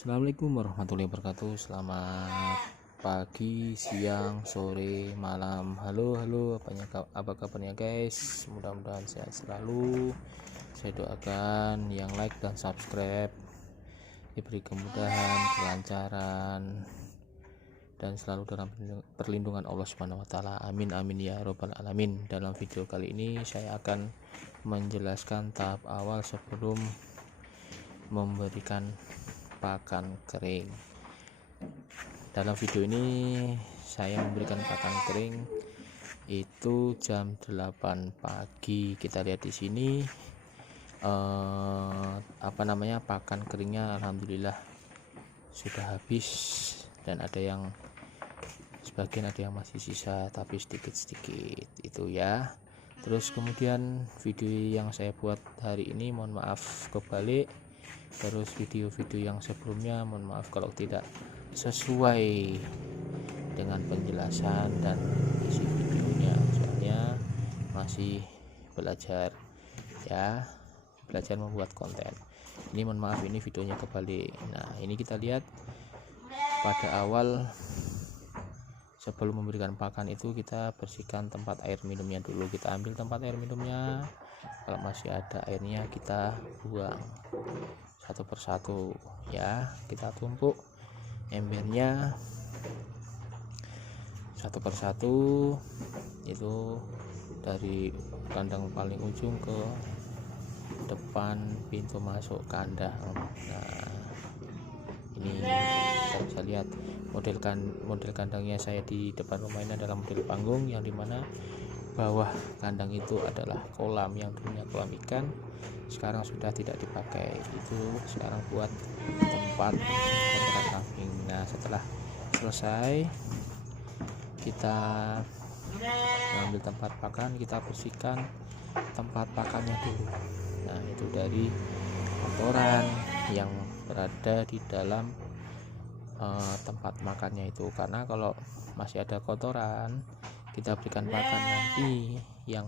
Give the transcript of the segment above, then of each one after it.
Assalamualaikum warahmatullahi wabarakatuh. Selamat pagi, siang, sore, malam. Halo, apa kabarnya guys? Mudah-mudahan sehat selalu. Saya doakan yang like dan subscribe diberi kemudahan, kelancaran, dan selalu dalam perlindungan Allah Subhanahu wa taala. Amin amin ya robbal alamin. Dalam video kali ini saya akan menjelaskan tahap awal sebelum memberikan pakan kering. Dalam video ini saya memberikan pakan kering itu jam 8 pagi. Kita lihat di sini pakan keringnya alhamdulillah sudah habis, dan sebagian ada yang masih sisa tapi sedikit-sedikit itu ya. Terus kemudian video yang saya buat hari ini mohon maaf kebalik. Terus video-video yang sebelumnya mohon maaf kalau tidak sesuai dengan penjelasan dan isi videonya, soalnya masih belajar ya, belajar membuat konten. Ini mohon maaf, ini videonya kebalik. Nah, ini kita lihat pada awal sebelum memberikan pakan itu kita bersihkan tempat air minumnya dulu. Kita ambil tempat air minumnya, kalau masih ada airnya kita buang satu persatu ya. Kita tumpuk embernya satu persatu, itu dari kandang paling ujung ke depan pintu masuk kandang. Nah, ini kita bisa lihat model kandangnya saya di depan rumah ini adalah model panggung, yang dimana bawah kandang itu adalah kolam yang dulunya kolam ikan, sekarang sudah tidak dipakai, itu sekarang buat tempat kotoran kambing. Nah, setelah selesai kita mengambil tempat pakan, kita bersihkan tempat pakannya dulu. Nah, itu dari kotoran yang berada di dalam tempat makannya itu, karena kalau masih ada kotoran kita berikan pakan, nanti yang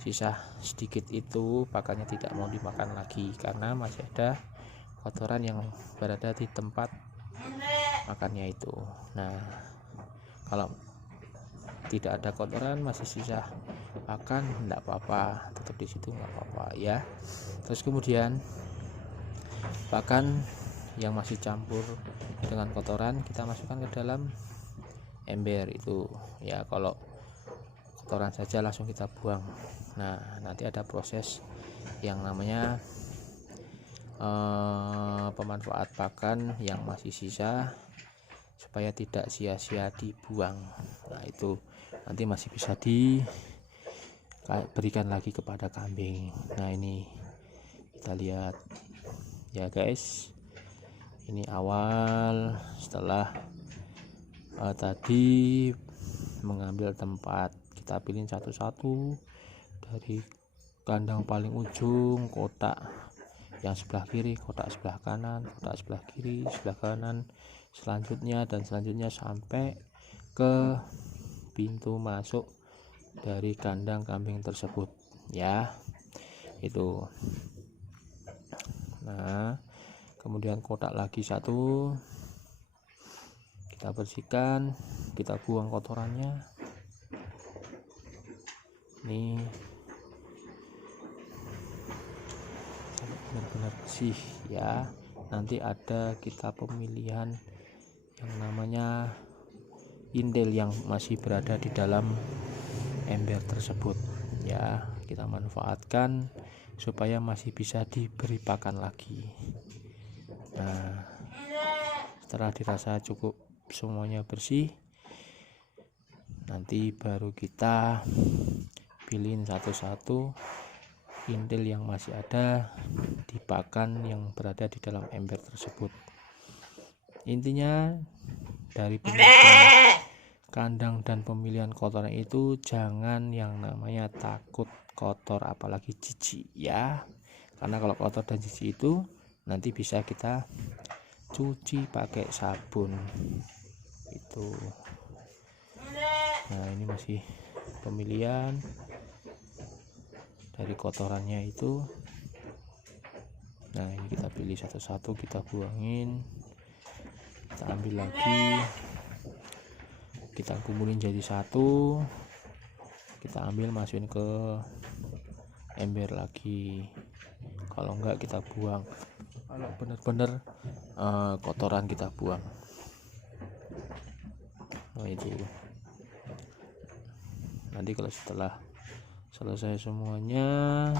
sisa sedikit itu pakannya tidak mau dimakan lagi karena masih ada kotoran yang berada di tempat makannya itu. Nah, kalau tidak ada kotoran, masih sisa pakan, enggak apa-apa, tetap di situ enggak apa-apa ya. Terus kemudian pakan yang masih campur dengan kotoran kita masukkan ke dalam ember itu ya. Kalau kotoran saja langsung kita buang. Nah, nanti ada proses yang namanya pemanfaat pakan yang masih sisa supaya tidak sia-sia dibuang. Nah, itu nanti masih bisa diberikan lagi kepada kambing. Nah, ini kita lihat ya guys, ini awal setelah tadi mengambil tempat, kita pilih satu-satu dari kandang paling ujung, kotak yang sebelah kiri, kotak sebelah kanan, kotak sebelah kiri, sebelah kanan, selanjutnya sampai ke pintu masuk dari kandang kambing tersebut ya. Itu. Nah, kemudian kotak lagi satu kita bersihkan, kita buang kotorannya. Ini benar-benar bersih ya. Nanti ada kita pemilihan yang namanya intel yang masih berada di dalam ember tersebut ya, kita manfaatkan supaya masih bisa diberi pakan lagi. Nah, setelah dirasa cukup semuanya bersih, nanti baru kita pilihin satu-satu intel yang masih ada di pakan yang berada di dalam ember tersebut. Intinya dari pemilihan kandang dan pemilihan kotoran itu jangan yang namanya takut kotor apalagi jijik ya, karena kalau kotor dan jijik itu nanti bisa kita cuci pakai sabun itu. Nah, ini masih pemilihan dari kotorannya itu. Nah, ini kita pilih satu-satu, kita buangin. kita ambil lagi, kita kumpulin jadi satu, kita ambil masukin ke ember lagi. Kalau enggak kita buang, kalau bener-bener kotoran kita buang. Nah itu nanti kalau setelah selesai semuanya,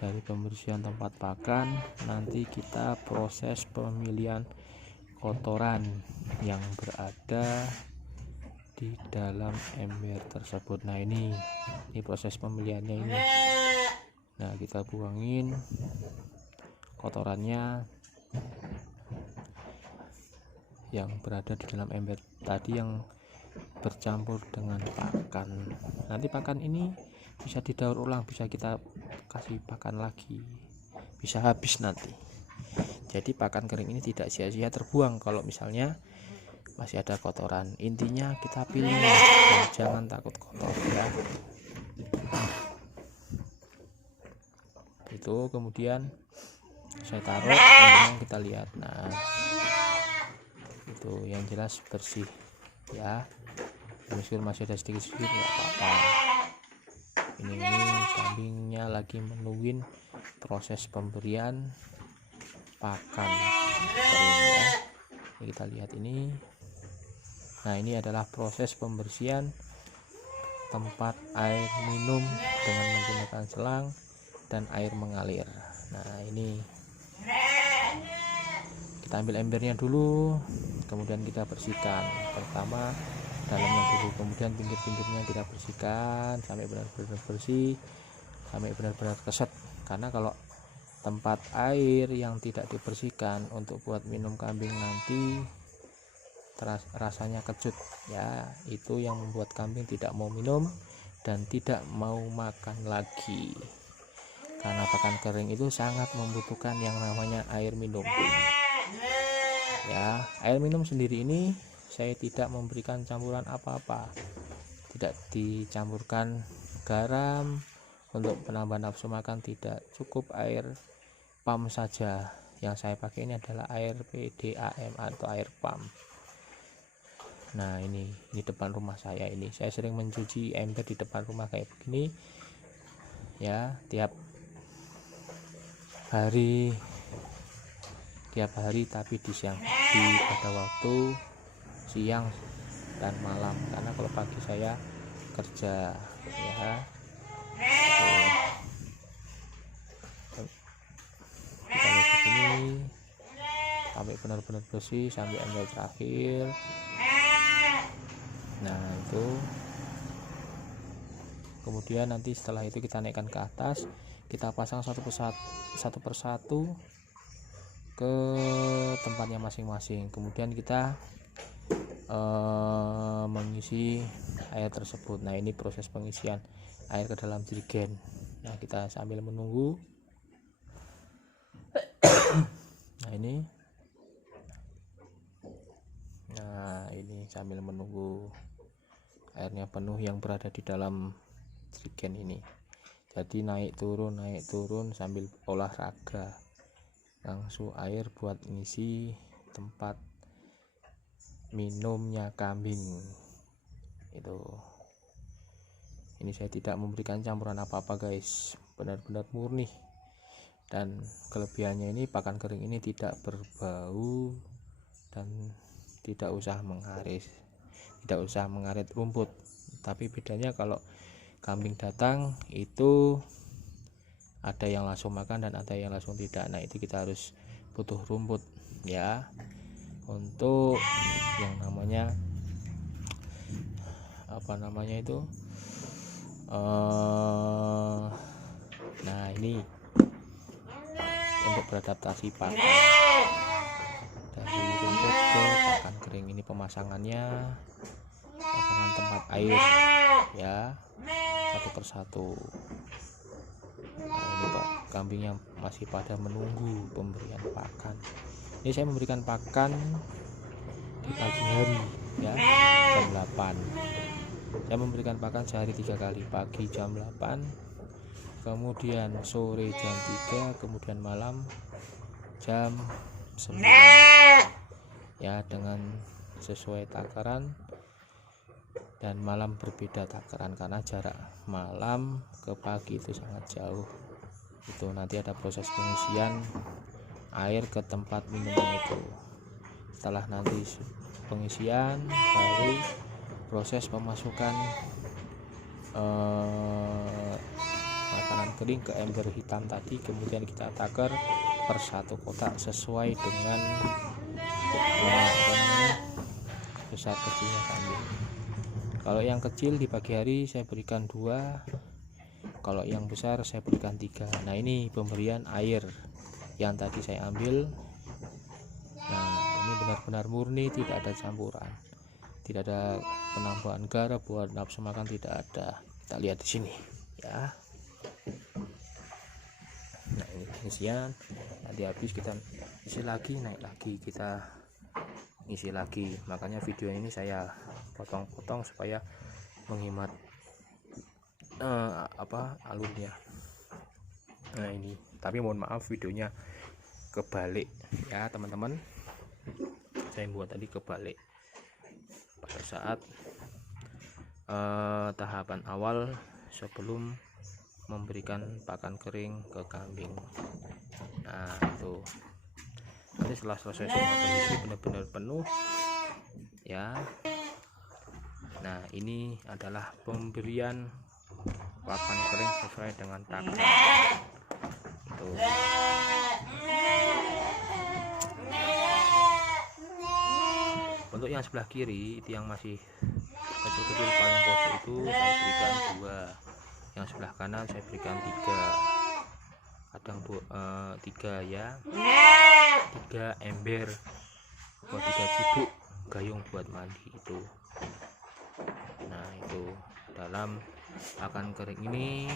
dari pembersihan tempat pakan, nanti kita proses pemilihan kotoran yang berada di dalam ember tersebut. Nah ini proses pemilihannya ini. Nah kita buangin kotorannya yang berada di dalam ember tadi yang bercampur dengan pakan. Nanti pakan ini bisa didaur ulang, bisa kita kasih pakan lagi, bisa habis nanti. Jadi pakan kering ini tidak sia-sia terbuang kalau misalnya masih ada kotoran. Intinya kita pilih, jangan takut kotor ya. Itu kemudian saya taruh, kemudian kita lihat. Nah itu yang jelas bersih ya, meskipun masih ada sedikit-sedikit nggak apa-apa. Ini kambingnya lagi menungguin proses pemberian pakan kering ya. Ini kita lihat ini. Nah ini adalah proses pembersihan tempat air minum dengan menggunakan selang dan air mengalir. Nah ini kita ambil embernya dulu, kemudian kita bersihkan. Pertama dalamnya dulu, kemudian pinggir-pinggirnya kita bersihkan sampai benar-benar bersih, sampai benar-benar keset. Karena kalau tempat air yang tidak dibersihkan untuk buat minum kambing nanti rasanya kecut ya, itu yang membuat kambing tidak mau minum dan tidak mau makan lagi. Karena pakan kering itu sangat membutuhkan yang namanya air minum ya. Air minum sendiri ini saya tidak memberikan campuran apa-apa, tidak dicampurkan garam untuk penambah nafsu makan, tidak, cukup air pam saja. Yang saya pakai ini adalah air PDAM atau air pam. Nah ini depan rumah saya, ini saya sering mencuci ember di depan rumah kayak begini ya, tiap hari tapi pada waktu siang dan malam, karena kalau pagi saya kerja ya. Kita lihat di sini sampai benar-benar bersih sampai ember terakhir. Nah itu kemudian nanti setelah itu kita naikkan ke atas, kita pasang satu persatu ke tempatnya masing-masing. Kemudian kita mengisi air tersebut. Nah ini proses pengisian air ke dalam jerigen. Nah kita sambil menunggu. Nah ini sambil menunggu airnya penuh yang berada di dalam jerigen ini. Jadi naik turun sambil olahraga, langsung air buat ngisi tempat minumnya kambing itu. Ini saya tidak memberikan campuran apa-apa guys, benar-benar murni. Dan kelebihannya ini pakan kering ini tidak berbau dan tidak usah mengarit rumput. Tapi bedanya kalau kambing datang itu ada yang langsung makan dan ada yang langsung tidak. Nah itu kita harus butuh rumput ya untuk yang namanya nah ini untuk beradaptasi pakan dari rumput ke pakan kering. Ini pemasangan tempat air ya, satu persatu. Nah, ini Pak, kambing yang masih pada menunggu pemberian pakan. Ini saya memberikan pakan di pagi hari ya, jam 8. Saya memberikan pakan sehari 3 kali, pagi jam 8, kemudian sore jam 3, kemudian malam jam 9 ya, dengan sesuai takaran. Dan malam berbeda takaran karena jarak malam ke pagi itu sangat jauh. Itu nanti ada proses pengisian air ke tempat minuman itu. Setelah nanti pengisian, baru proses pemasukan makanan kering ke ember hitam tadi, kemudian kita takar per 1 kotak sesuai dengan besar kecilnya kambing. Kalau yang kecil di pagi hari saya berikan 2, kalau yang besar saya berikan 3. Nah, ini pemberian air yang tadi saya ambil. Nah, ini benar-benar murni, tidak ada campuran, tidak ada penambahan garam buat nafsu makan, tidak ada. Kita lihat di sini ya. Nah, ini pengisian, nanti habis kita isi lagi, naik lagi, kita isi lagi. Makanya video ini saya potong-potong supaya menghemat alurnya. Nah, ini tapi mohon maaf videonya kebalik ya teman-teman, saya buat tadi kebalik pada saat tahapan awal sebelum memberikan pakan kering ke kambing. Nah, itu nanti setelah selesai semua kondisi benar-benar penuh ya. Nah, ini adalah pemberian pakan kering sesuai dengan takaran. Tuh. Untuk yang sebelah kiri itu yang masih kecil-kecil paling pojok itu saya berikan 2, yang sebelah kanan saya berikan 3, kadang 3 ya, 3 ember buat 3 cibuk gayung buat mandi itu. Nah, itu dalam pakan kering ini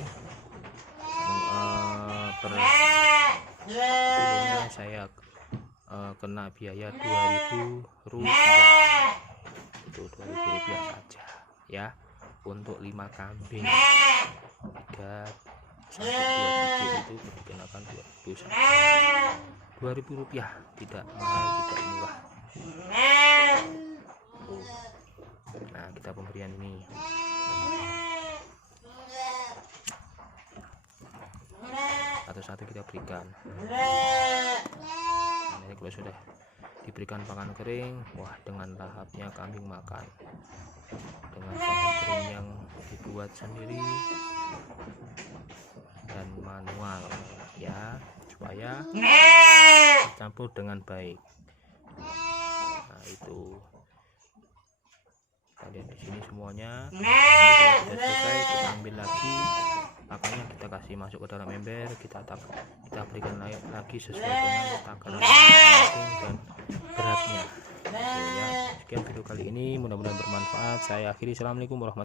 per kilonya saya kena biaya Rp2.000, itu Rp2.000 saja ya, untuk 5 kambing 3 sampai 2 itu dikenakan Rp2.000 saja, Rp2.000, tidak mahal, tidak murah. Nah, kita pemberian ini satu-satu kita berikan. Nah, ini kalau sudah diberikan pakan kering, wah, dengan lahapnya kambing makan dengan pakan kering yang dibuat sendiri dan manual ya, supaya campur dengan baik. Nah, itu kita lihat di sini semuanya. Nanti sudah selesai, kita ambil lagi pakannya, kita kasih masuk ke dalam ember, kita berikan lagi sesuai dengan takaran dan beratnya. Ya, sekian video kali ini, mudah-mudahan bermanfaat. Saya akhiri. Assalamualaikum warahmatullahi wabarakatuh.